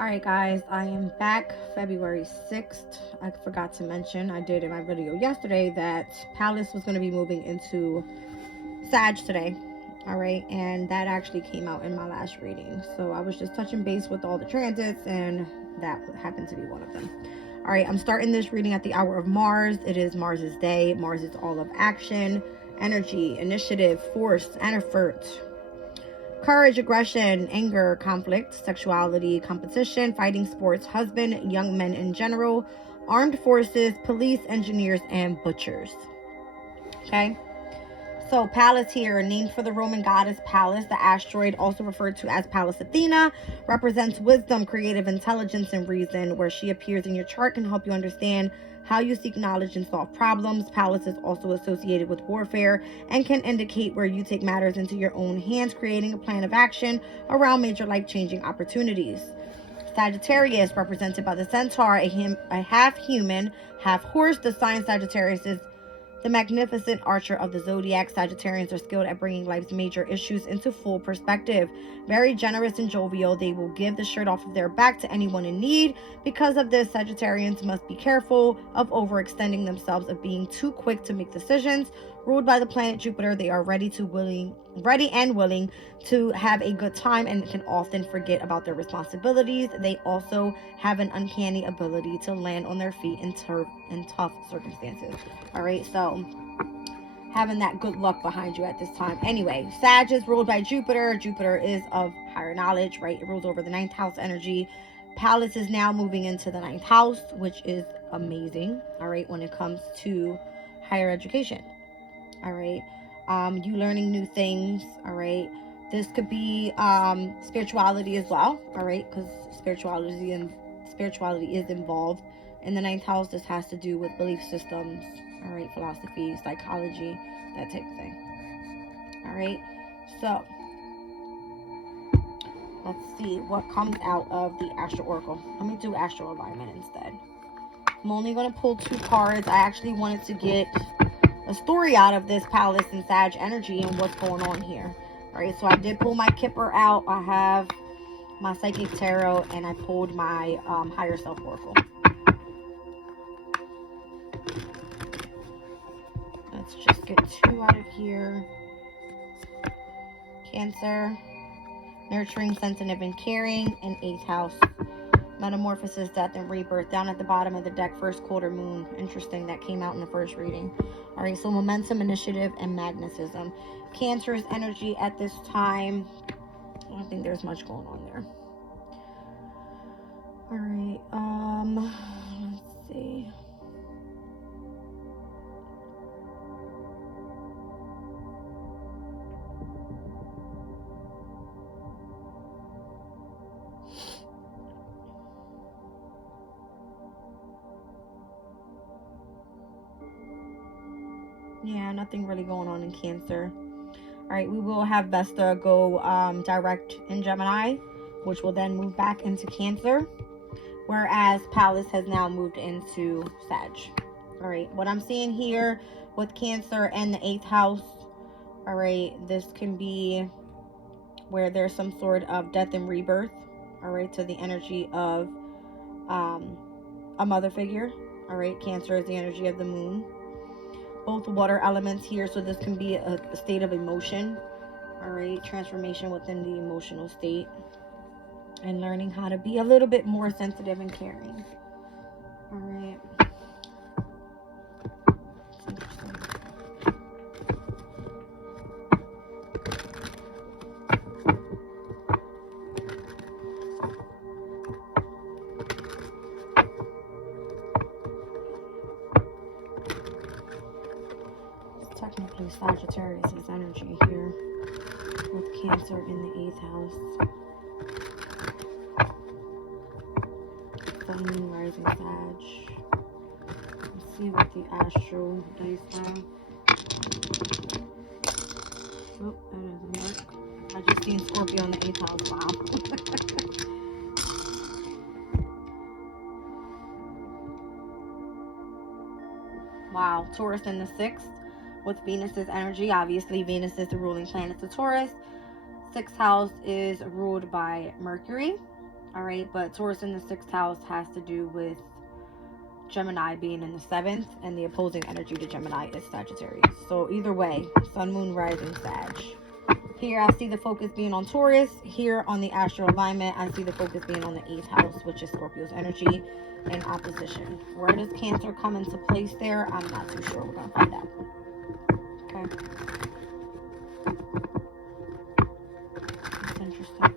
Alright guys, I am back February 6th. I forgot to mention, I did in my video yesterday, that Palace was going to be moving into Sag today. Alright, and that actually came out in my last reading. So I was just touching base with all the transits, and that happened to be one of them. Alright, I'm starting this reading at the hour of Mars. It is Mars's day. Mars is all of action, energy, initiative, force, and effort. Courage, aggression, anger, conflict, sexuality, competition, fighting sports, husband, young men in general, armed forces, police, engineers, and butchers. Okay? So Pallas here, named for the Roman goddess Pallas, the asteroid, also referred to as Pallas Athena, represents wisdom, creative intelligence, and reason. Where she appears in your chart can help you understand how you seek knowledge and solve problems. Pallas is also associated with warfare and can indicate where you take matters into your own hands, creating a plan of action around major life-changing opportunities. Sagittarius, represented by the centaur, a half human, half horse. The sign Sagittarius is the magnificent archer of the zodiac. Sagittarians are skilled at bringing life's major issues into full perspective. Very generous and jovial, they will give the shirt off of their back to anyone in need. Because of this, Sagittarians must be careful of overextending themselves, of being too quick to make decisions. Ruled by the planet Jupiter, they are ready and willing to have a good time and can often forget about their responsibilities. They also have an uncanny ability to land on their feet in tough circumstances. All right, so having that good luck behind you at this time. Anyway, Sag is ruled by Jupiter. Jupiter is of higher knowledge, right? It rules over the 9th house energy. Pallas is now moving into the 9th house, which is amazing, all right, when it comes to higher education. All right, you learning new things. All right, this could be spirituality as well. All right, because spirituality is involved in the 9th house. This has to do with belief systems. All right, philosophy, psychology, that type of thing. All right, so let's see what comes out of the Astro Oracle. Let me do Astro Alignment instead. I'm only going to pull 2 cards. I actually wanted to get a story out of this Pallas and Sag energy and what's going on here. All right, so I did pull my Kipper out. I have my Psychic Tarot, and I pulled my Higher Self Oracle. Let's just get 2 out of here. Cancer, nurturing, sensitive, and caring, and 8th house. Metamorphosis, death, and rebirth. Down at the bottom of the deck, first quarter moon. Interesting, that came out in the first reading. All right, so momentum, initiative, and magnetism. Cancer's energy at this time. I don't think there's much going on there. All right, let's see. Yeah, nothing really going on in Cancer. All right, we will have Vesta go direct in Gemini, which will then move back into Cancer, whereas Pallas has now moved into Sag. All right, what I'm seeing here with Cancer and the 8th house, all right, this can be where there's some sort of death and rebirth, all right, to the energy of a mother figure. All right, Cancer is the energy of the moon. Both water elements here, so this can be a state of emotion. All right, transformation within the emotional state and learning how to be a little bit more sensitive and caring. All right. Technically Sagittarius' energy here with Cancer in the 8th house. Sun, Moon, Rising, Sag. Let's see what the Astro dice are. Oh, that doesn't work. I just seen Scorpio in the 8th house. Wow. Wow, Taurus in the 6th. With Venus's energy. Obviously, Venus is the ruling planet of Taurus. 6th house is ruled by Mercury. All right, but Taurus in the 6th house has to do with Gemini being in the 7th, and the opposing energy to Gemini is Sagittarius. So either way, Sun, Moon, Rising, Sag. Here I see the focus being on Taurus. Here on the astral alignment, I see the focus being on the 8th house, which is Scorpio's energy in opposition. Where does Cancer come into place there? I'm not too sure. We're going to find out. Okay. That's interesting.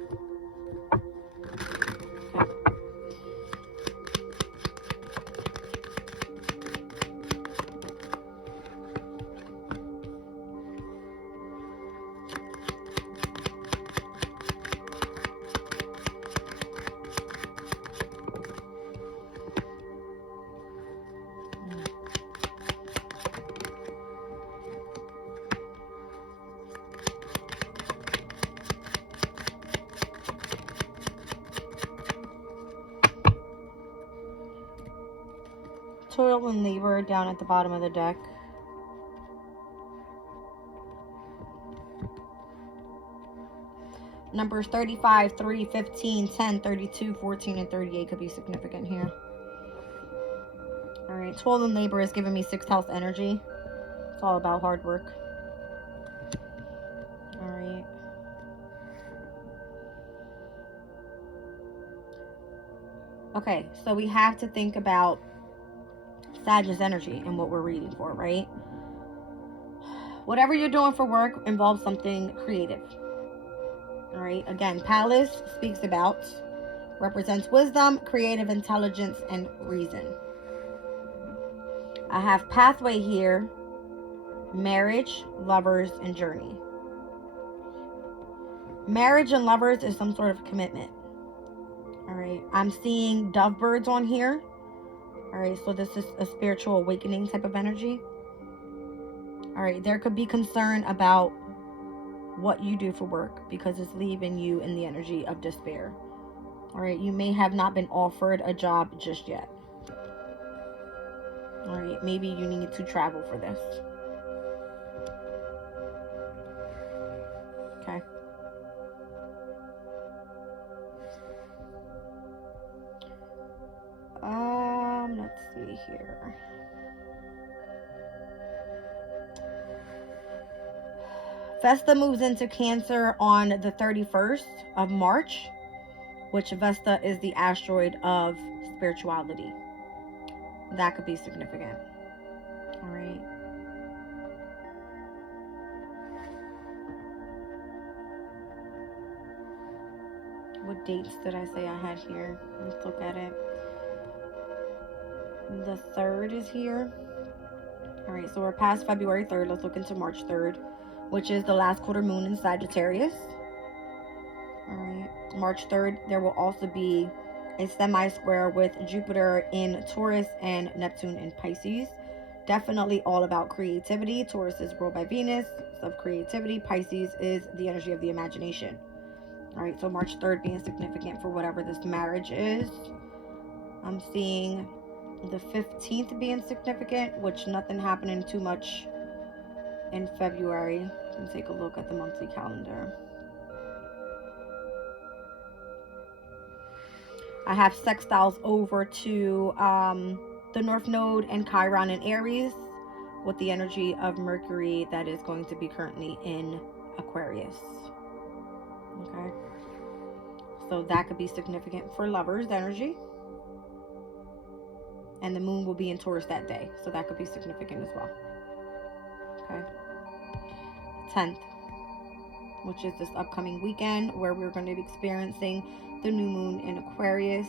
Toil and labor down at the bottom of the deck. Numbers 35, 3, 15, 10, 32, 14, and 38 could be significant here. All right, toil and labor is giving me 6th house energy. It's all about hard work. All right. Okay, so we have to think about Sagittarius energy and what we're reading for, right? Whatever you're doing for work involves something creative. All right, again, Palace speaks about, represents wisdom, creative intelligence, and reason. I have pathway here, marriage, lovers, and journey. Marriage and lovers is some sort of commitment. All right, I'm seeing dove birds on here. All right, so this is a spiritual awakening type of energy. All right, there could be concern about what you do for work because it's leaving you in the energy of despair. All right, you may have not been offered a job just yet. All right, maybe you need to travel for this. Okay. Let's see here. Vesta moves into Cancer on the 31st of March, which Vesta is the asteroid of spirituality. That could be significant. All right. What dates did I say I had here? Let's look at it. The 3rd is here. All right, so we're past February 3rd. Let's look into March 3rd, which is the last quarter moon in Sagittarius. All right, March 3rd, there will also be a semi-square with Jupiter in Taurus and Neptune in Pisces. Definitely all about creativity. Taurus is ruled by Venus, of creativity. Pisces is the energy of the imagination. All right, so March 3rd being significant for whatever this marriage is. I'm seeing the 15th being significant, which nothing happening too much in February. Let me take a look at the monthly calendar. I have sextiles over to the North Node and Chiron in Aries with the energy of Mercury that is going to be currently in Aquarius. Okay. So that could be significant for lovers energy. And the moon will be in Taurus that day. So that could be significant as well. Okay. 10th, which is this upcoming weekend where we're going to be experiencing the new moon in Aquarius.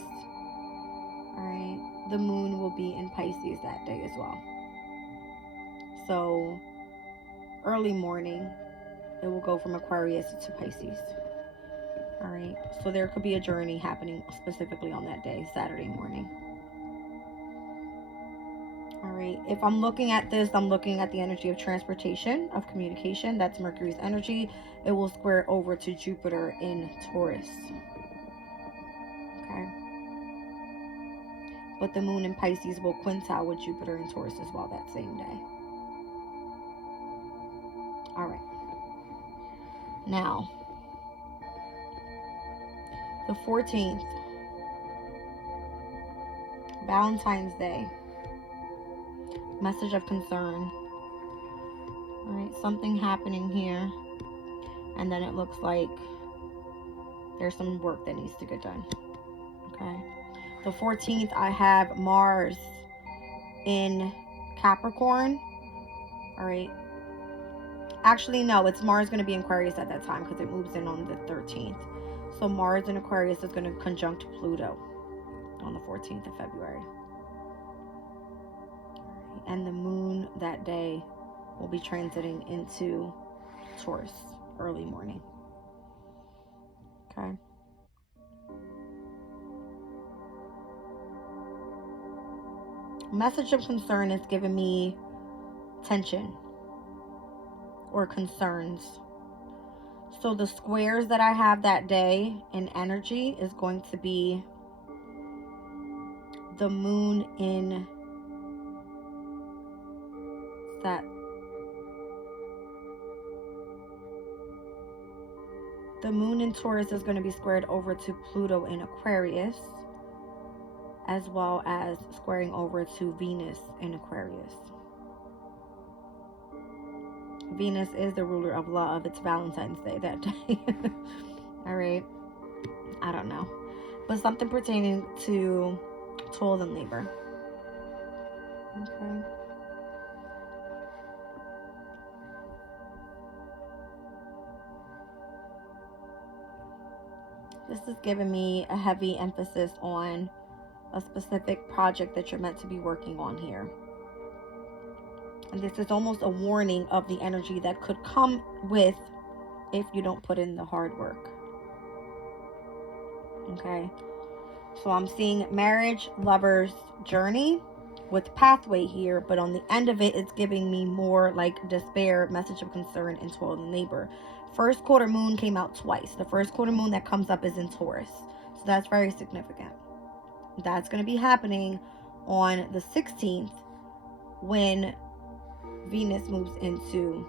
All right. The moon will be in Pisces that day as well. So early morning, it will go from Aquarius to Pisces. All right. So there could be a journey happening specifically on that day, Saturday morning. All right, if I'm looking at this, I'm looking at the energy of transportation, of communication. That's Mercury's energy. It will square over to Jupiter in Taurus. Okay. But the moon in Pisces will quintile with Jupiter in Taurus as well that same day. All right. Now, the 14th Valentine's Day. Message of concern. All right, something happening here. And then it looks like there's some work that needs to get done. Okay. The 14th, I have Mars in Capricorn. All right. Actually, no, it's Mars going to be in Aquarius at that time because it moves in on the 13th. So Mars in Aquarius is going to conjunct Pluto on the 14th of February. And the moon that day will be transiting into Taurus early morning. Okay. Message of concern is giving me tension or concerns. So the squares that I have that day in energy is going to be the moon in that. The moon in Taurus is going to be squared over to Pluto in Aquarius, as well as squaring over to Venus in Aquarius. Venus is the ruler of love. It's Valentine's Day that day. All right. I don't know. But something pertaining to toil and labor. Okay. This is giving me a heavy emphasis on a specific project that you're meant to be working on here. And this is almost a warning of the energy that could come with if you don't put in the hard work. Okay. So I'm seeing marriage, lovers, journey with pathway here, but on the end of it, it's giving me more like despair, message of concern, and toil and labor. First quarter moon came out twice. The first quarter moon that comes up is in Taurus. So that's very significant. That's going to be happening on the 16th when Venus moves into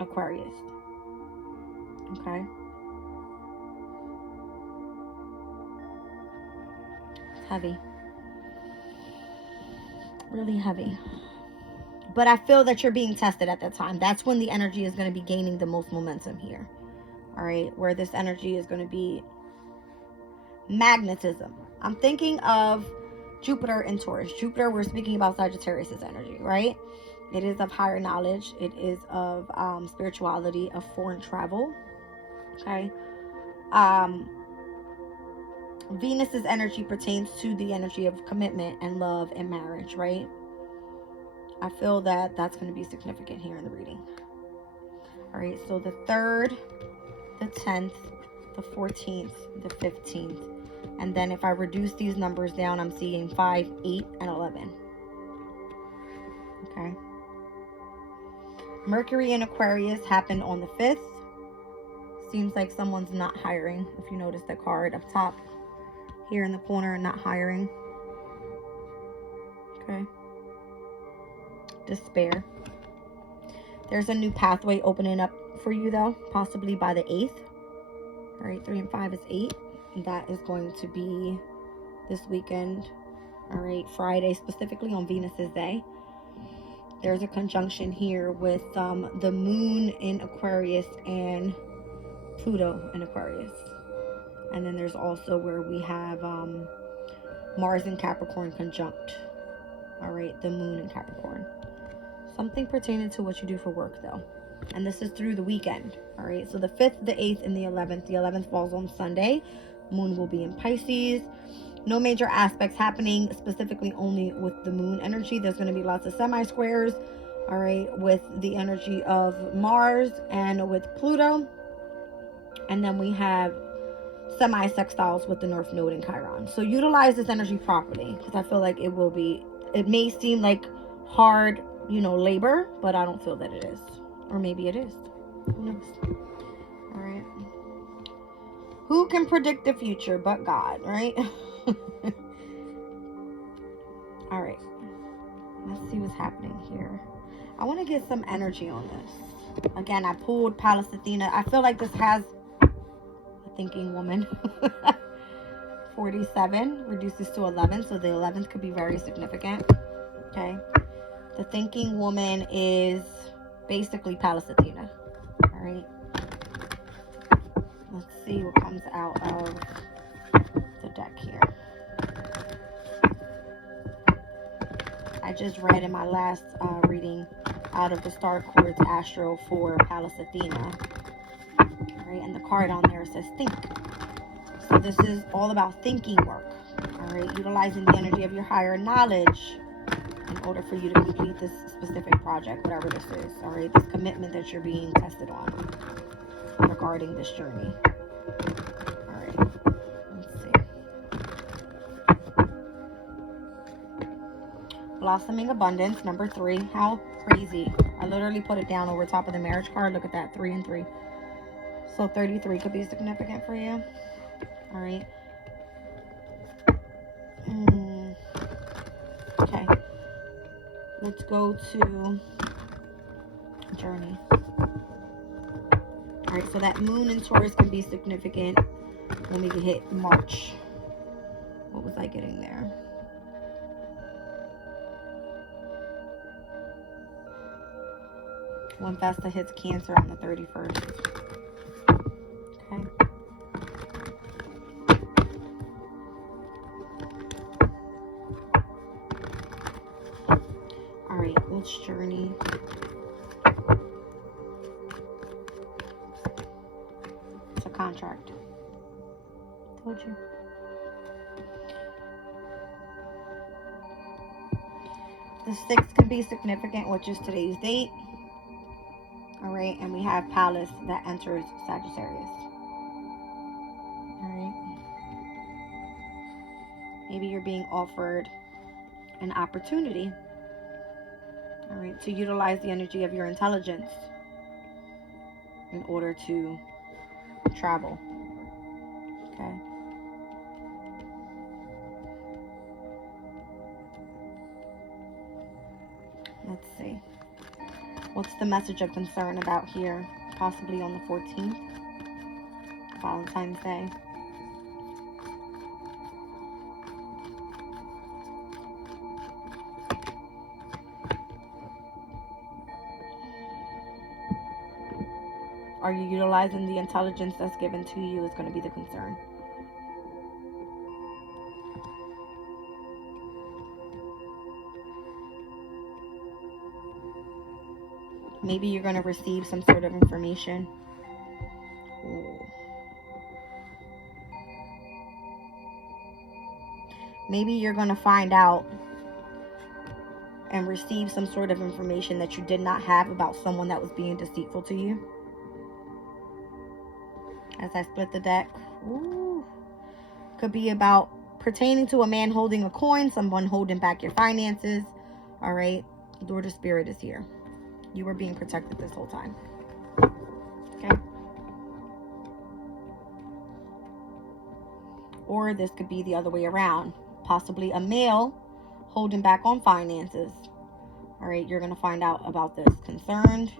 Aquarius. Okay. It's heavy. Really heavy. But I feel that you're being tested at that time. That's when the energy is going to be gaining the most momentum here. All right. Where this energy is going to be magnetism. I'm thinking of Jupiter in Taurus. Jupiter, we're speaking about Sagittarius' energy, right? It is of higher knowledge. It is of spirituality, of foreign travel. Okay. Venus's energy pertains to the energy of commitment and love and marriage, right? I feel that that's going to be significant here in the reading. All right, so the 3rd, the 10th, the 14th, the 15th. And then if I reduce these numbers down, I'm seeing 5, 8, and 11. Okay. Mercury in Aquarius happened on the 5th. Seems like someone's not hiring. If you notice the card up top here in the corner, not hiring. Okay. Despair. There's a new pathway opening up for you though, possibly by the 8th. All right, 3 and 5 is 8. And that is going to be this weekend. All right, Friday, specifically on Venus's day. There's a conjunction here with the moon in Aquarius and Pluto in Aquarius. And then there's also where we have Mars in Capricorn conjunct. All right, the moon in Capricorn. Something pertaining to what you do for work though. And this is through the weekend. All right, so the 5th, the 8th, and the 11th. The 11th falls on Sunday. Moon will be in Pisces. No major aspects happening, specifically only with the moon energy. There's going to be lots of semi-squares, all right, with the energy of Mars and with Pluto. And then we have semi-sextiles with the North Node in Chiron. So utilize this energy properly, because I feel like it may seem like hard, labor, but I don't feel that it is. Or maybe it is. Who knows? All right. Who can predict the future but God, right? All right. Let's see what's happening here. I want to get some energy on this. Again, I pulled Pallas Athena. I feel like this has a thinking woman. 4 47 reduces to 11, so the 11th could be very significant. Okay. The thinking woman is basically Pallas Athena. All right. Let's see what comes out of the deck here. I just read in my last reading out of the Star Quartz Astro for Pallas Athena. All right, and the card on there says think. So this is all about thinking work. All right, utilizing the energy of your higher knowledge in order for you to complete this specific project, whatever this is. All right, this commitment that you're being tested on regarding this journey. All right, let's see. Blossoming abundance, number 3. How crazy. I literally put it down over top of the marriage card. Look at that, 3 and 3. So 33 could be significant for you. All right. Okay. Let's go to journey. All right, so that moon in Taurus can be significant when we hit March. What was I getting there? When Vesta hits Cancer on the 31st. Okay. All right, let's journey. It's a contract. Told you. The 6 can be significant, which is today's date. All right, and we have Pallas that enters Sagittarius. All right. Maybe you're being offered an opportunity, all right, to utilize the energy of your intelligence in order to travel. Okay. Let's see. What's the message of concern about here? Possibly on the 14th, Valentine's Day. Are you utilizing the intelligence that's given to you is going to be the concern. Maybe you're going to receive some sort of information. Ooh. Maybe you're going to find out and receive some sort of information that you did not have about someone that was being deceitful to you. As I split the deck. Ooh. Could be about pertaining to a man holding a coin, someone holding back your finances. All right. Lord of Spirit is here. You were being protected this whole time. Okay. Or this could be the other way around. Possibly a male holding back on finances. All right, you're going to find out about this. Concerned.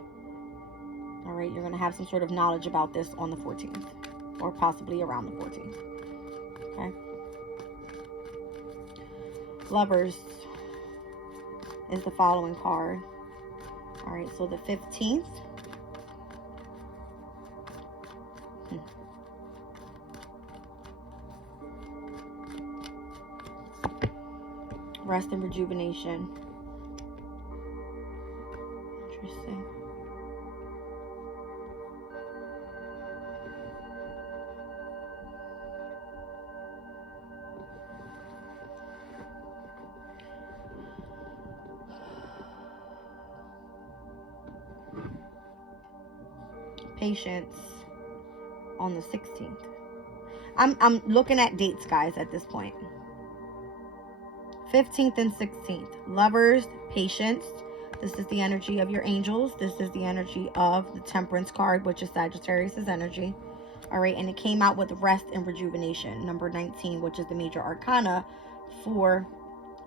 All right, you're going to have some sort of knowledge about this on the 14th. Or possibly around the 14th. Okay. Lovers is the following card. All right, so the 15th. Rest and rejuvenation. Interesting. Patience on the 16th. I'm looking at dates, guys, at this point. 15th and 16th. Lovers, patience. This is the energy of your angels. This is the energy of the Temperance card, which is Sagittarius' energy. All right, and it came out with rest and rejuvenation. Number 19, which is the major arcana for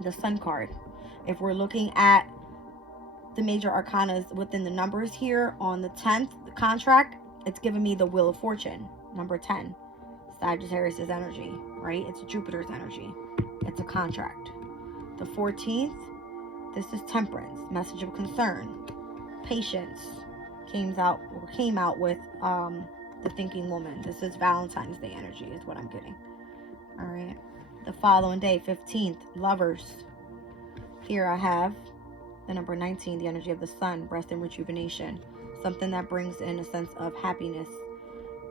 the Sun card. If we're looking at the major arcanas within the numbers here on the 10th contract, it's giving me the Wheel of Fortune, number 10, Sagittarius' energy. right? It's Jupiter's energy. It's a contract. The 14th, this is temperance, message of concern, patience. Came out with the thinking woman. This is Valentine's Day energy is what I'm getting. All right. The following day, 15th, lovers. Here I have the number 19, the energy of the sun, rest and rejuvenation. Something that brings in a sense of happiness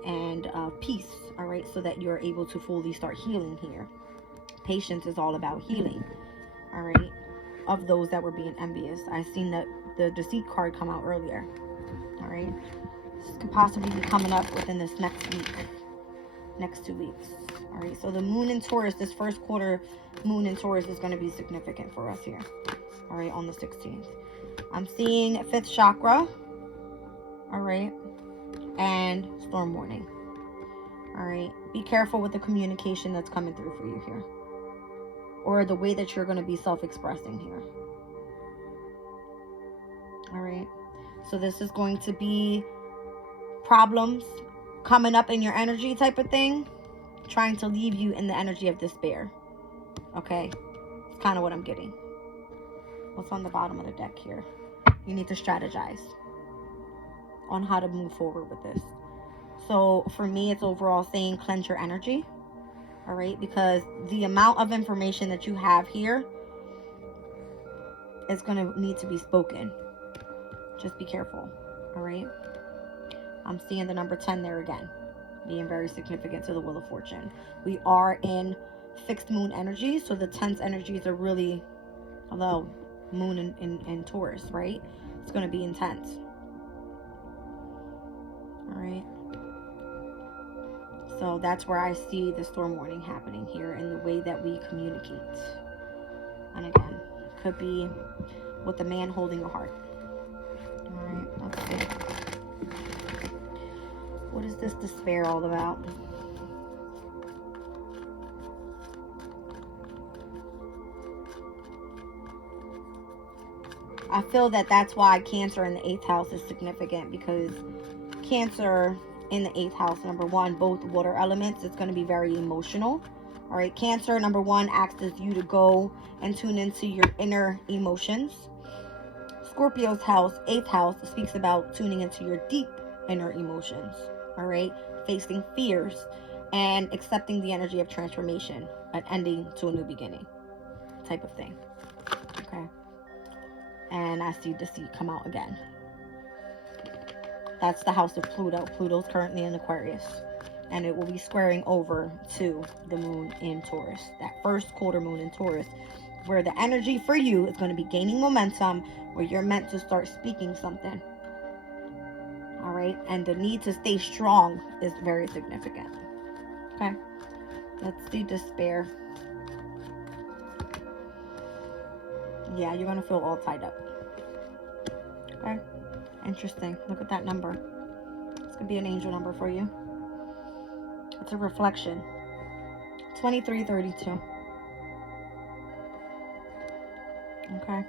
and peace, all right, so that you're able to fully start healing here. Patience is all about healing, all right, of those that were being envious. I seen the deceit card come out earlier, all right. This could possibly be coming up within this next 2 weeks, all right. So the moon in Taurus, this first quarter moon in Taurus is going to be significant for us here, all right, on the 16th. I'm seeing 5th chakra, all right, and storm warning. All right, be careful with the communication that's coming through for you here, or the way that you're going to be self-expressing here. All right, so this is going to be problems coming up in your energy type of thing, trying to leave you in the energy of despair. Okay, it's kind of what I'm getting. What's on the bottom of the deck here? You need to strategize on how to move forward with this. So for me, it's overall saying cleanse your energy, all right? Because the amount of information that you have here is going to need to be spoken. Just be careful, all right? I'm seeing the number 10 there again, being very significant to the Wheel of Fortune. We are in fixed moon energy, so the 10th energies are really, although moon in Taurus, right? It's going to be intense, all right? So that's where I see the storm warning happening here in the way that we communicate. And again, it could be with a man holding a heart. All right, let's see. What is this despair all about? I feel that that's why Cancer in the 8th house is significant, because Cancer in the 8th house, number 1, both water elements, it's going to be very emotional. All right, Cancer, number 1, asks you to go and tune into your inner emotions. Scorpio's house, 8th house, speaks about tuning into your deep inner emotions. All right, facing fears and accepting the energy of transformation, an ending to a new beginning type of thing. Okay, and I see deceit come out again. That's the house of Pluto. Pluto's currently in Aquarius, and it will be squaring over to the moon in Taurus, that first quarter moon in Taurus, where the energy for you is going to be gaining momentum, where you're meant to start speaking something. All right, and the need to stay strong is very significant. Okay, let's see despair. Yeah, you're going to feel all tied up. Okay, interesting. Look at that number. It's going to be an angel number for you. It's a reflection. 2332. Okay.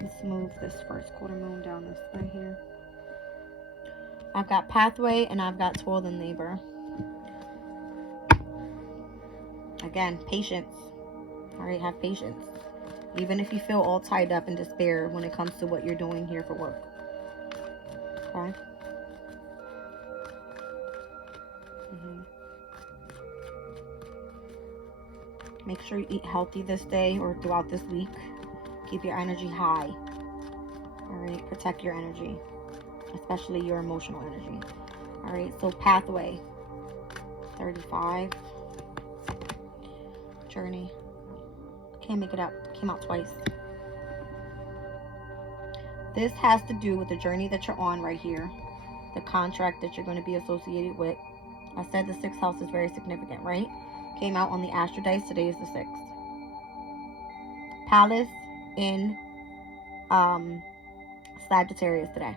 Let's move this first quarter moon down this way here. I've got pathway and I've got toil and labor. Again, patience. All right, have patience. Even if you feel all tied up in despair when it comes to what you're doing here for work. Okay? Make sure you eat healthy this day or throughout this week. Keep your energy high. All right, protect your energy, especially your emotional energy. All right, so pathway 35, journey. Can't make it up. Came out twice. This has to do with the journey that you're on right here, the contract that you're going to be associated with. I said the 6th house is very significant, right? Came out on the astro dice. Today is the 6th. Palace in Sagittarius today.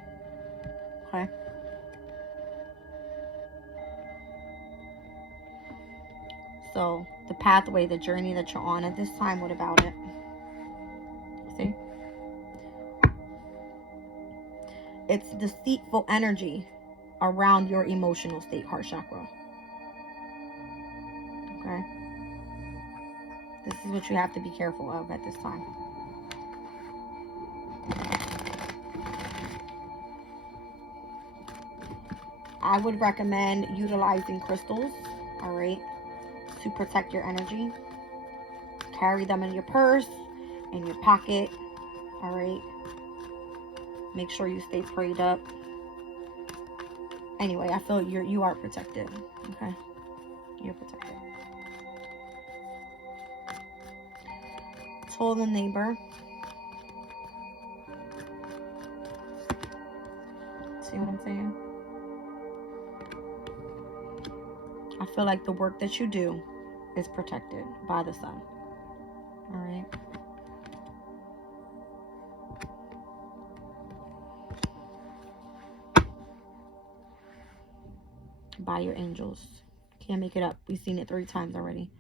Okay. So the pathway, the journey that you're on at this time, what about it? See? It's deceitful energy. around your emotional state, heart chakra. Okay? This is what you have to be careful of at this time. I would recommend utilizing crystals, all right, to protect your energy. Carry them in your purse, in your pocket, all right. Make sure you stay prayed up. Anyway, I feel you are protected, okay? You're protected. Told the neighbor. See what I'm saying? I feel like the work that you do is protected by the sun. All right. By your angels. Can't make it up. We've seen it 3 times already.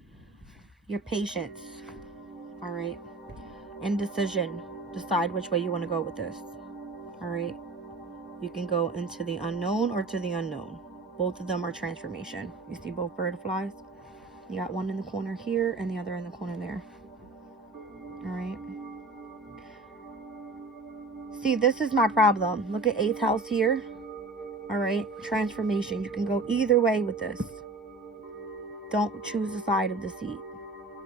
Your patience. All right. Indecision. Decide which way you want to go with this. All right. You can go into the unknown or to the unknown. Both of them are transformation. You see both butterflies? You got one in the corner here and the other in the corner there. All right. See, this is my problem. Look at 8th house here. All right. Transformation. You can go either way with this. Don't choose the side of deceit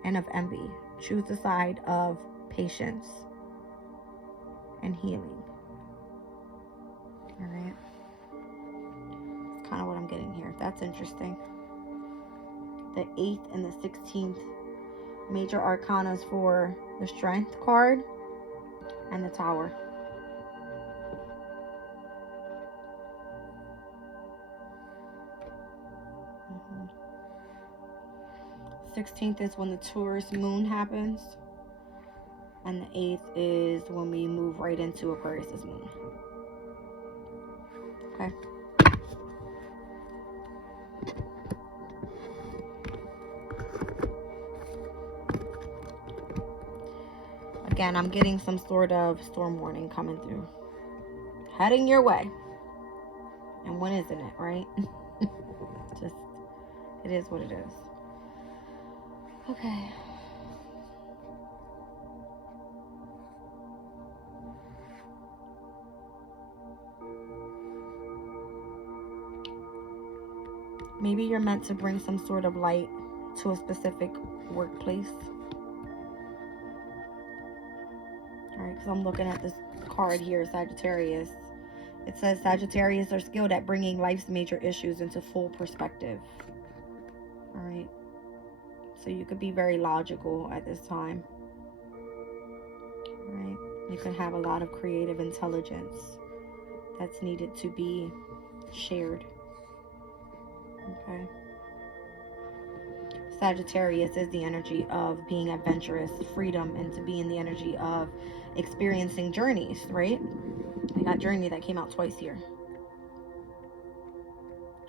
and of envy. Choose the side of patience and healing. All right. That's kind of what I'm getting here. That's interesting. The 8th and the 16th major arcanas for the Strength card and the Tower. Mm-hmm. 16th is when the Taurus moon happens, and the 8th is when we move right into Aquarius's moon. Okay. Again, I'm getting some sort of storm warning coming through. Heading your way. And when isn't it, right? Just, it is what it is. Okay. Maybe you're meant to bring some sort of light to a specific workplace. Alright, because I'm looking at this card here, Sagittarius. It says Sagittarius are skilled at bringing life's major issues into full perspective. Alright. So you could be very logical at this time. Alright. You can have a lot of creative intelligence that's needed to be shared. Okay. Sagittarius is the energy of being adventurous, freedom, and to be in the energy of experiencing journeys, right? We got journey that came out twice here.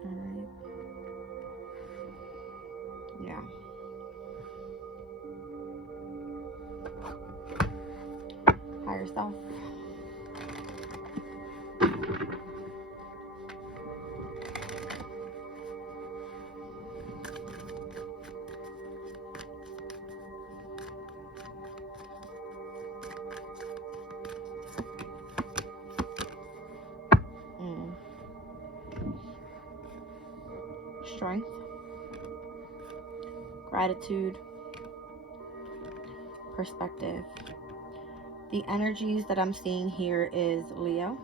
All right. Yeah. Higher self. Strength, gratitude, perspective. The energies that I'm seeing here is Leo,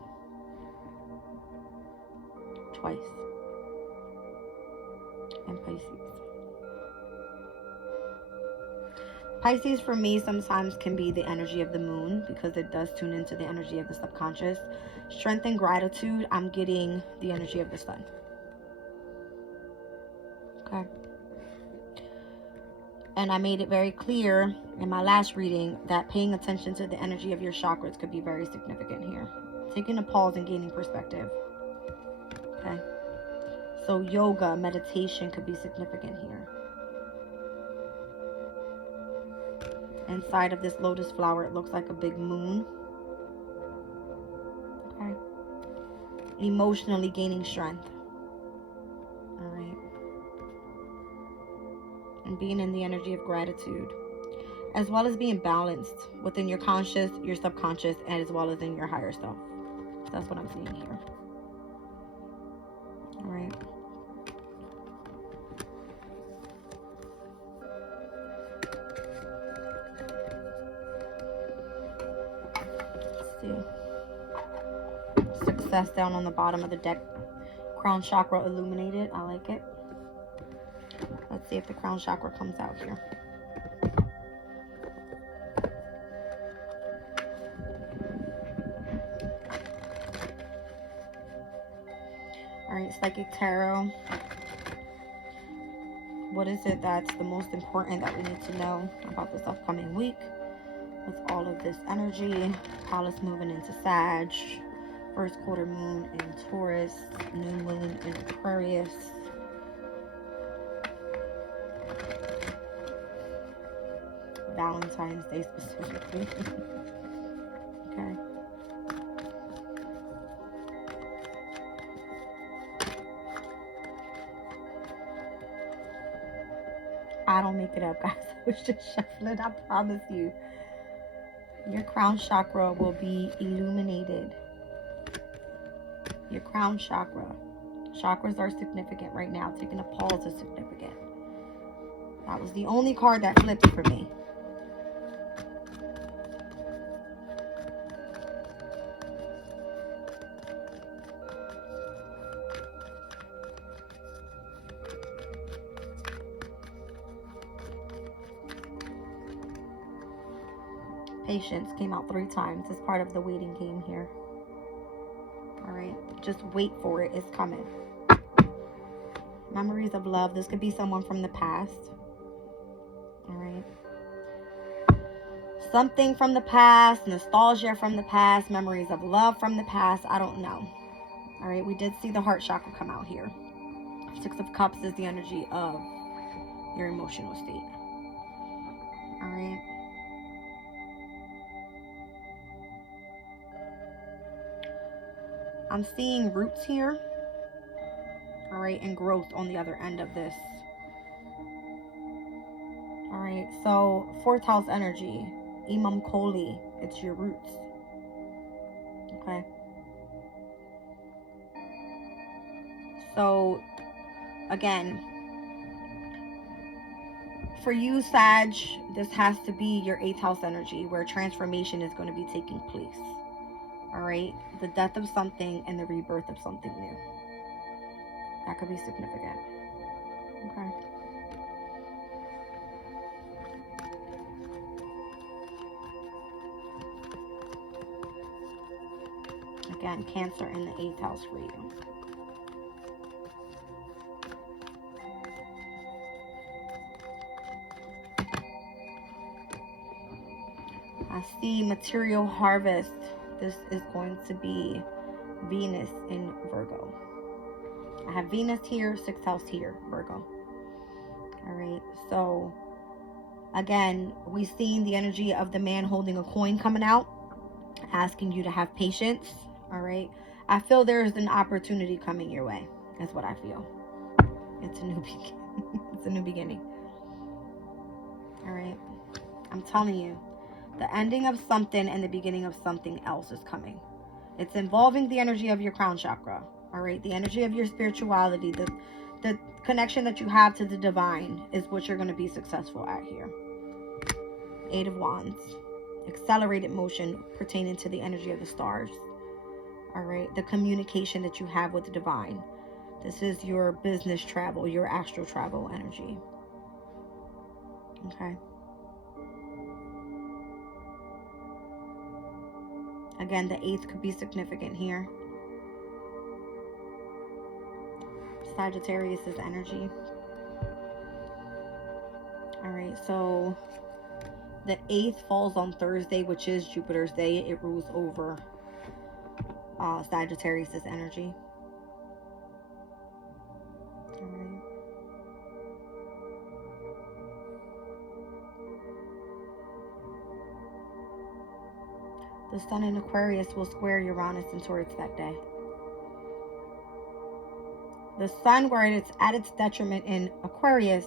twice, and Pisces. Pisces for me sometimes can be the energy of the moon because it does tune into the energy of the subconscious. Strength and gratitude, I'm getting the energy of the sun. Okay. And I made it very clear in my last reading that paying attention to the energy of your chakras could be very significant here. Taking a pause and gaining perspective. Okay. So yoga, meditation could be significant here. Inside of this lotus flower, it looks like a big moon. Okay. Emotionally gaining strength. and being in the energy of gratitude, as well as being balanced within your conscious, your subconscious, and as well as in your higher self. So that's what I'm seeing here. All right. Let's see. Success down on the bottom of the deck. Crown chakra illuminated. I like it. Let's see if the crown chakra comes out here. All right, Psychic Tarot. What is it that's the most important that we need to know about this upcoming week with all of this energy? Palace moving into Sag, first quarter moon in Taurus, new moon in Aquarius. Valentine's Day specifically. Okay. I don't make it up, guys. I was just shuffling. I promise you. Your crown chakra will be illuminated. Your crown chakra. Chakras are significant right now. Taking a pause is significant. That was the only card that flipped for me. Patience came out 3 times. It's part of the waiting game here. All right, just wait for it. It's coming. Memories of love. This could be someone from the past. All right. Something from the past, nostalgia from the past, memories of love from the past. I don't know. All right, we did see the heart chakra come out here. 6 of Cups is the energy of your emotional state. All right. I'm seeing roots here. All right, and growth on the other end of this. All right, so 4th house energy, Imam Koli, it's your roots. Okay. So, again, for you, Sag, this has to be your 8th house energy where transformation is going to be taking place. All right, the death of something and the rebirth of something new. That could be significant. Okay. Again, Cancer in the 8th house for you. I see material harvest. This is going to be Venus in Virgo. I have Venus here, 6th house here, Virgo. All right, so again, we've seen the energy of the man holding a coin coming out, asking you to have patience. All right, I feel there's an opportunity coming your way. That's what I feel. It's a new beginning. It's a new beginning. All right, I'm telling you, the ending of something and the beginning of something else is coming. It's involving the energy of your crown chakra. All right, the energy of your spirituality, the connection that you have to the divine is what you're going to be successful at here. 8 of Wands, accelerated motion pertaining to the energy of the stars. All right, the communication that you have with the divine. This is your business travel, your astral travel energy. Okay. Again, the 8th could be significant here. Sagittarius is energy. All right, so the 8th falls on Thursday, which is Jupiter's day. It rules over Sagittarius is energy. All right. The sun in Aquarius will square Uranus and Taurus that day. The sun, where it's at its detriment in Aquarius,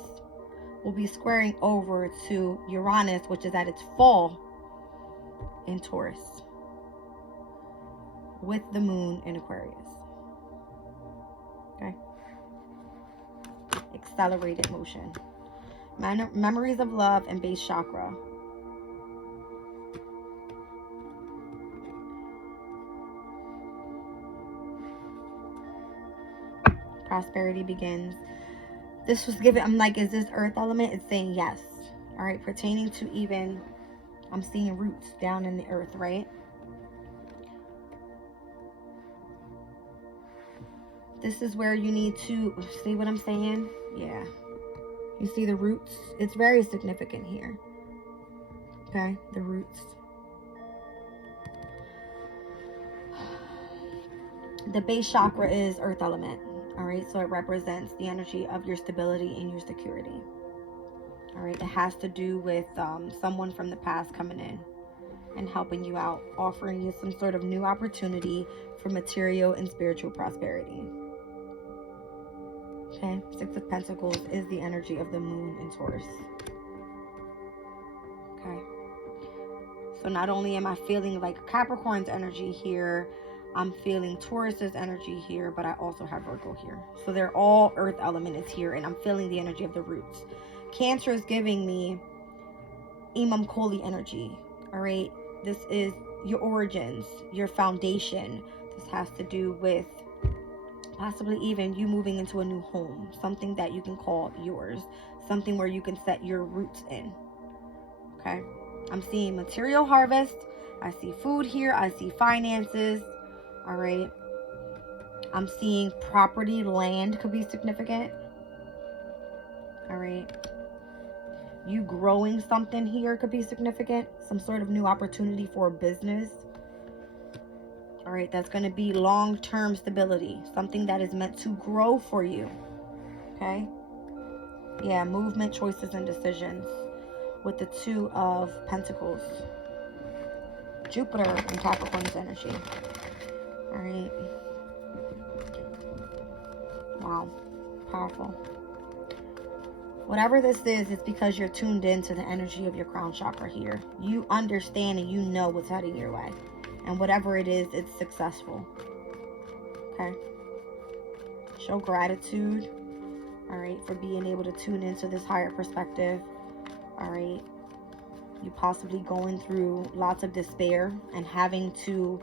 will be squaring over to Uranus, which is at its fall in Taurus, with the moon in Aquarius. Okay. Accelerated motion. Memories of love and base chakra. Prosperity begins. This was given, I'm like, is this earth element? It's saying yes. All right, pertaining to even, I'm seeing roots down in the earth, right? This is where you need to, see what I'm saying? Yeah. You see the roots? It's very significant here. Okay, the roots. The base chakra is earth element. All right, so it represents the energy of your stability and your security. All right, it has to do with someone from the past coming in and helping you out, offering you some sort of new opportunity for material and spiritual prosperity. Okay, Six of Pentacles is the energy of the moon in Taurus. Okay, so not only am I feeling like Capricorn's energy here, I'm feeling Taurus's energy here, but I also have Virgo here. So they're all earth element is here, and I'm feeling the energy of the roots. Cancer is giving me Imam Koli energy. All right, this is your origins, your foundation. This has to do with possibly even you moving into a new home, something that you can call yours, something where you can set your roots in. Okay, I'm seeing material harvest. I see food here. I see finances. All right, I'm seeing property, land could be significant. All right, you growing something here could be significant. Some sort of new opportunity for a business. All right, that's going to be long-term stability, something that is meant to grow for you. Okay, yeah, movement, choices, and decisions with the Two of Pentacles. Jupiter and Capricorn's energy. All right, wow, powerful. Whatever this is, it's because you're tuned into the energy of your crown chakra here. You understand and you know what's heading your way. And whatever it is, it's successful. Okay? Show gratitude, all right, for being able to tune into this higher perspective. All right? You possibly going through lots of despair and having to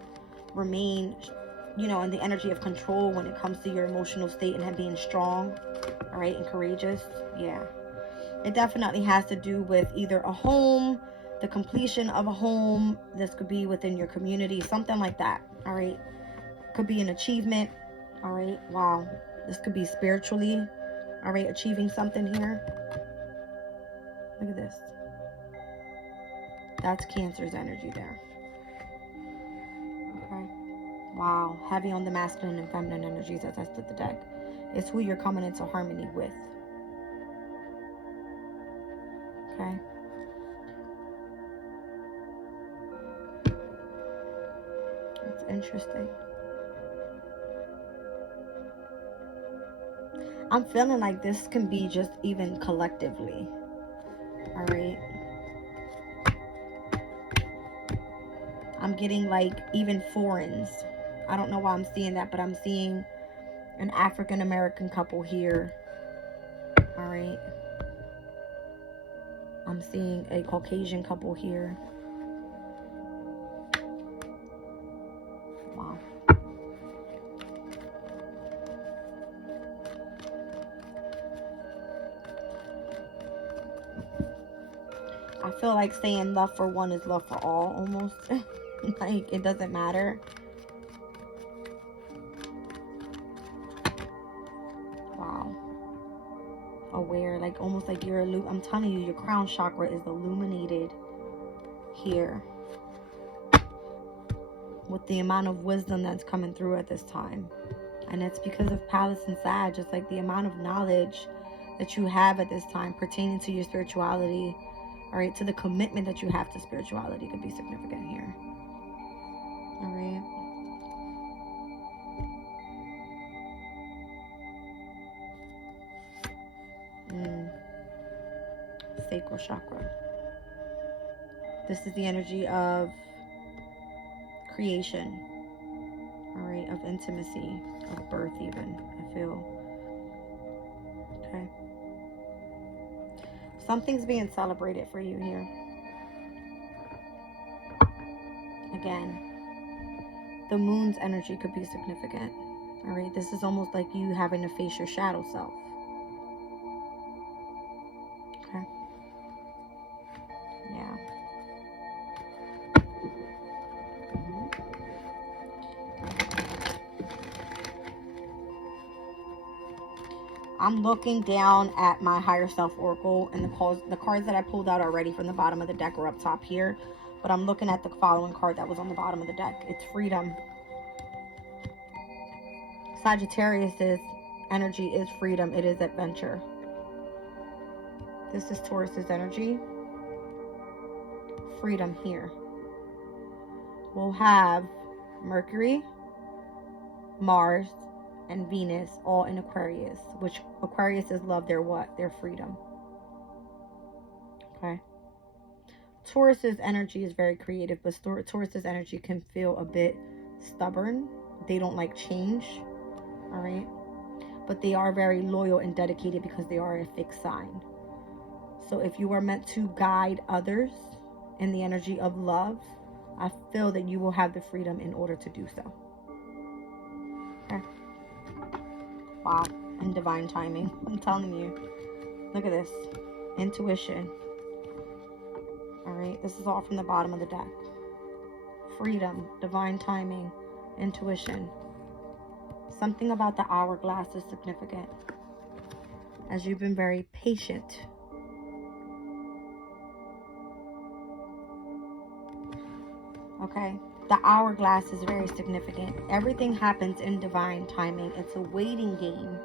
remain, you know, in the energy of control when it comes to your emotional state and being strong, all right, and courageous. Yeah. It definitely has to do with either a home, the completion of a home. This could be within your community, something like that. All right. Could be an achievement. All right. Wow. This could be spiritually. All right. Achieving something here. Look at this. That's Cancer's energy there. Okay. Wow. Heavy on the masculine and feminine energies as I split the deck. It's who you're coming into harmony with. Okay. It's interesting. I'm feeling like this can be just even collectively. All right. I'm getting like even foreigners. I don't know why I'm seeing that, but I'm seeing an African American couple here. All right. I'm seeing a Caucasian couple here. Wow. I feel like saying love for one is love for all almost. Like it doesn't matter. Wow. Aware, like almost like you're I'm telling you, your crown chakra is illuminated here with the amount of wisdom that's coming through at this time. And it's because of Palace and Sag. It's like the amount of knowledge that you have at this time pertaining to your spirituality, all right, to the commitment that you have to spirituality could be significant here. All right. sacral chakra. This is the energy of creation, all right, of intimacy, of birth even, I feel. Okay. Something's being celebrated for you here. Again, the moon's energy could be significant. All right, this is almost like you having to face your shadow self. Okay. Yeah. I'm looking down at my higher self oracle, and the cards that I pulled out already from the bottom of the deck are up top here, but I'm looking at the following card that was on the bottom of the deck. It's freedom. Sagittarius's energy is freedom. It is adventure. This is Taurus's energy. Freedom here. We'll have Mercury, Mars, and Venus all in Aquarius, which Aquarius is love. Their what? Their freedom. Okay. Taurus's energy is very creative, but Taurus's energy can feel a bit stubborn. They don't like change. All right. But they are very loyal and dedicated because they are a fixed sign. So if you are meant to guide others in the energy of love, I feel that you will have the freedom in order to do so. Okay. Wow. And divine timing. I'm telling you. Look at this. Intuition. All right. This is all from the bottom of the deck. Freedom, divine timing, intuition. Something about the hourglass is significant, as you've been very patient. Okay, the hourglass is very significant. Everything happens in divine timing. It's a waiting game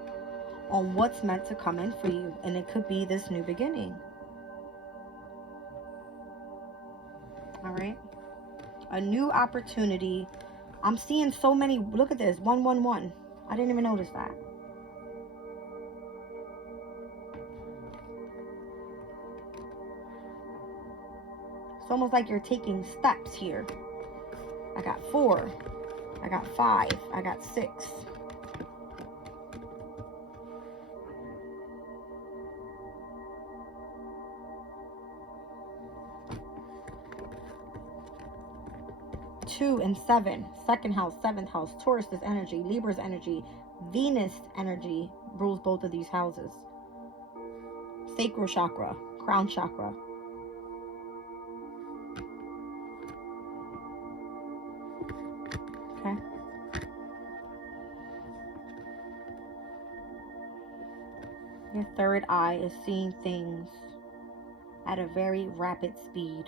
on what's meant to come in for you, and it could be this new beginning. All right, a new opportunity. I'm seeing so many. Look at this, 111. I didn't even notice that. It's almost like you're taking steps here. I got 4. I got 5. I got 6. Two and 7, second house, 7th house, Taurus's energy, Libra's energy, Venus energy rules both of these houses. Sacral chakra, crown chakra. Okay. Your third eye is seeing things at a very rapid speed,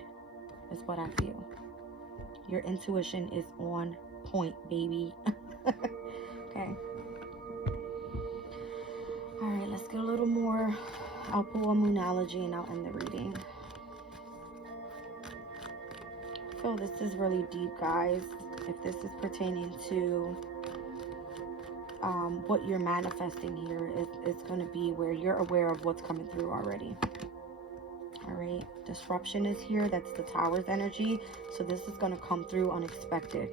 is what I feel. Your intuition is on point, baby. Okay. All right, let's get a little more. I'll pull a moonology and I'll end the reading. So this is really deep, guys. If this is pertaining to what you're manifesting here, it's going to be where you're aware of what's coming through already. All right, disruption is here. That's the Tower's energy. So this is going to come through unexpected.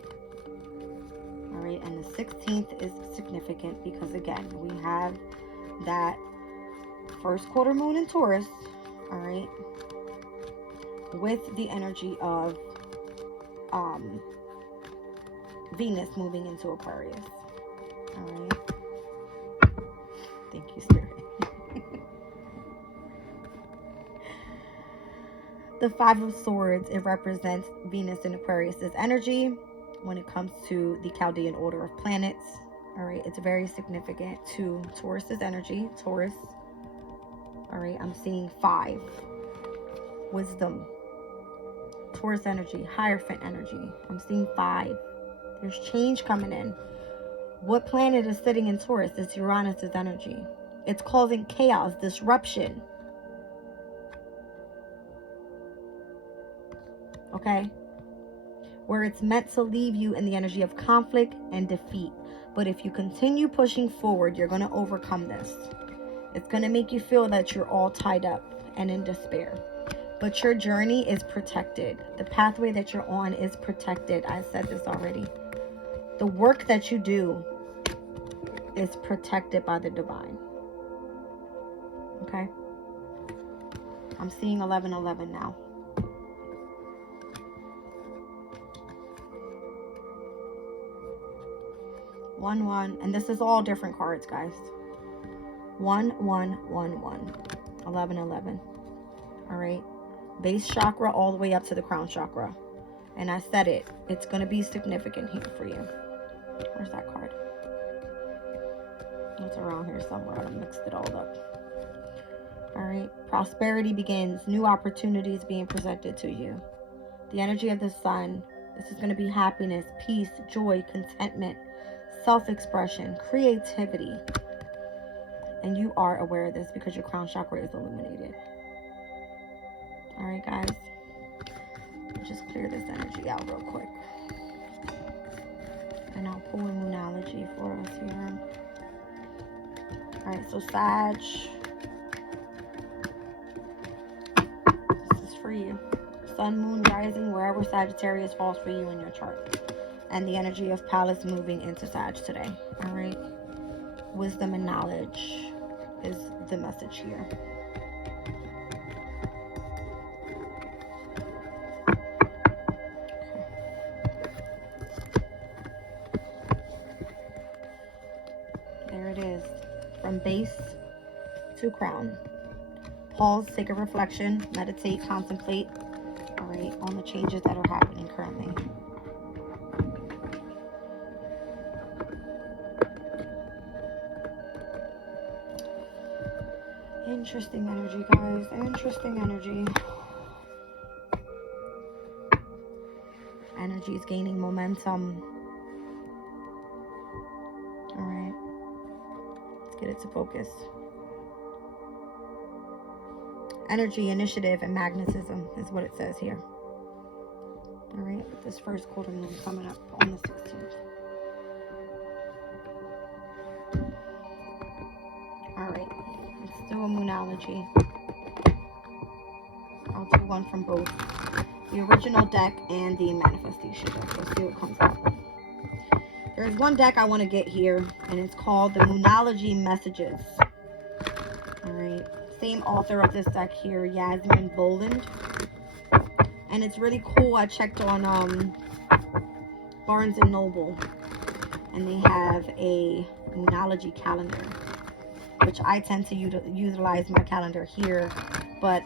All right, and the 16th is significant because, again, we have that first quarter moon in Taurus, all right, with the energy of Venus moving into Aquarius. All right. Thank you, Spirit. The 5 of Swords, it represents Venus and Aquarius's energy when it comes to the Chaldean order of planets. All right, it's very significant to Taurus's energy. Taurus. All right, I'm seeing 5. Wisdom. Taurus energy, Hierophant energy. I'm seeing 5. There's change coming in. What planet is sitting in Taurus? It's Uranus's energy. It's causing chaos, disruption. Okay? Where it's meant to leave you in the energy of conflict and defeat. But if you continue pushing forward, you're going to overcome this. It's going to make you feel that you're all tied up and in despair. But your journey is protected. The pathway that you're on is protected. I said this already. The work that you do is protected by the divine. Okay? I'm seeing 1111 now. One, and this is all different cards, guys. 1111. 1111. All right? Base chakra all the way up to the crown chakra. And I said it. It's going to be significant here for you. Where's that card? It's around here somewhere. I mixed it all up. All right. Prosperity begins. New opportunities being presented to you. The energy of the sun. This is going to be happiness, peace, joy, contentment, self-expression, creativity. And you are aware of this because your crown chakra is illuminated. All right, guys. Just clear this energy out real quick. And I'll pull a moonology for us here. All right, so Sag. This is for you. Sun, moon, rising, wherever Sagittarius falls for you in your chart. And the energy of Palace moving into Sag today. All right. Wisdom and knowledge is the message here. There it is. From base to crown. Pause, take a reflection, meditate, contemplate, all right, on the changes that are happening currently. Interesting energy, guys. Interesting energy. Energy is gaining momentum. All right. Let's get it to focus. Energy, initiative, and magnetism is what it says here. All right. This first quarter moon coming up on the 16th. All right. Let's do a moonology. I'll do one from both the original deck and the manifestation deck. Let's see what comes out. There's one deck I want to get here, and it's called the Moonology Messages. All right. Same author of this deck here, Yasmin Boland. And it's really cool. I checked on Barnes & Noble, and they have a Moonology calendar, which I tend to utilize my calendar here, but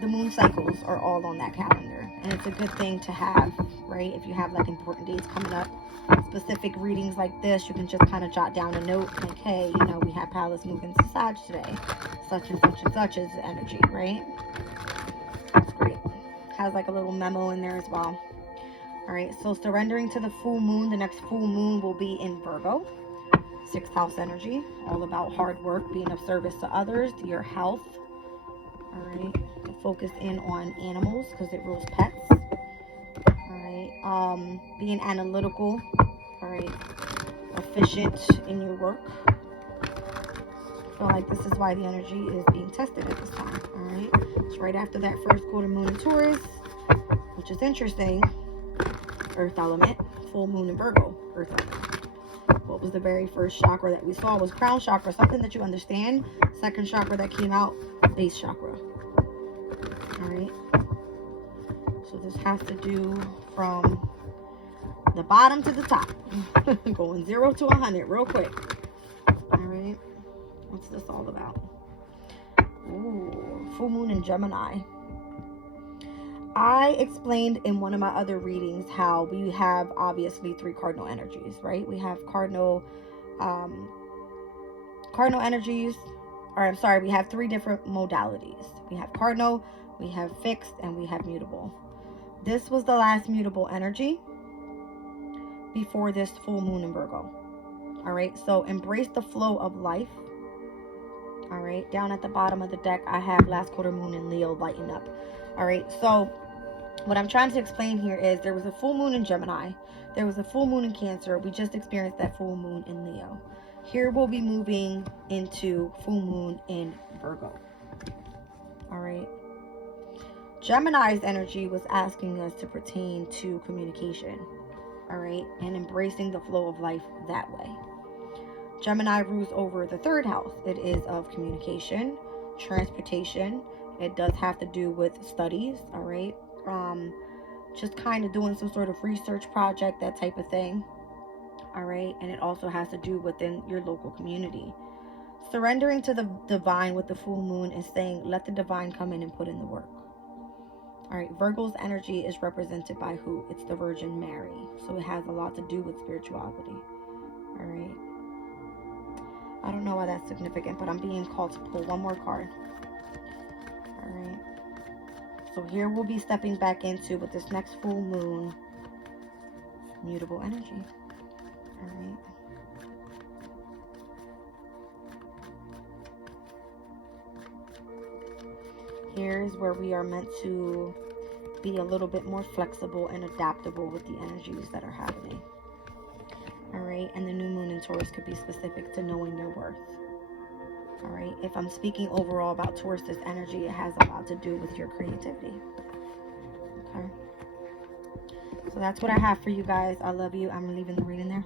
the moon cycles are all on that calendar, and it's a good thing to have, right? If you have like important dates coming up, specific readings like this, you can just kind of jot down a note like, hey, you know, we have Palace moving to Sag today, such and such and such is the energy, right? That's great. Has like a little memo in there as well. All right, so surrendering to the full moon. The next full moon will be in Virgo. 6th house energy, all about hard work, being of service to others, your health. All right, focus in on animals because it rules pets. All right, being analytical. All right, efficient in your work. I feel like this is why the energy is being tested at this time. All right, it's right after that first quarter moon in Taurus, which is interesting. Earth element, full moon in Virgo, earth element. What was the very first chakra that we saw was crown chakra, something that you understand. Second chakra that came out, base chakra. All right. So this has to do from the bottom to the top. Going 0 to 100 real quick. All right. What's this all about? Ooh, full moon in Gemini. I explained in one of my other readings how we have obviously 3 cardinal energies, right? We have cardinal energies, or I'm sorry, we have 3 different modalities. We have cardinal, we have fixed, and we have mutable. This was the last mutable energy before this full moon in Virgo. All right, so embrace the flow of life. All right, down at the bottom of the deck, I have last quarter moon in Leo, lighten up. All right, so what I'm trying to explain here is there was a full moon in Gemini. There was a full moon in Cancer. We just experienced that full moon in Leo. Here we'll be moving into full moon in Virgo. All right. Gemini's energy was asking us to pertain to communication. All right. And embracing the flow of life that way. Gemini rules over the 3rd house. It is of communication, transportation. It does have to do with studies. All right. Just kind of doing some sort of research project, that type of thing. All right. And it also has to do within your local community. Surrendering to the divine with the full moon is saying, let the divine come in and put in the work. All right. Virgo's energy is represented by who? It's the Virgin Mary. So it has a lot to do with spirituality. All right. I don't know why that's significant, but I'm being called to pull one more card. All right. So here we'll be stepping back into, with this next full moon, mutable energy. All right. Here's where we are meant to be a little bit more flexible and adaptable with the energies that are happening. All right. And the new moon in Taurus could be specific to knowing your worth. All right. If I'm speaking overall about Taurus's energy, it has a lot to do with your creativity. Okay. So that's what I have for you guys. I love you. I'm leaving the reading there.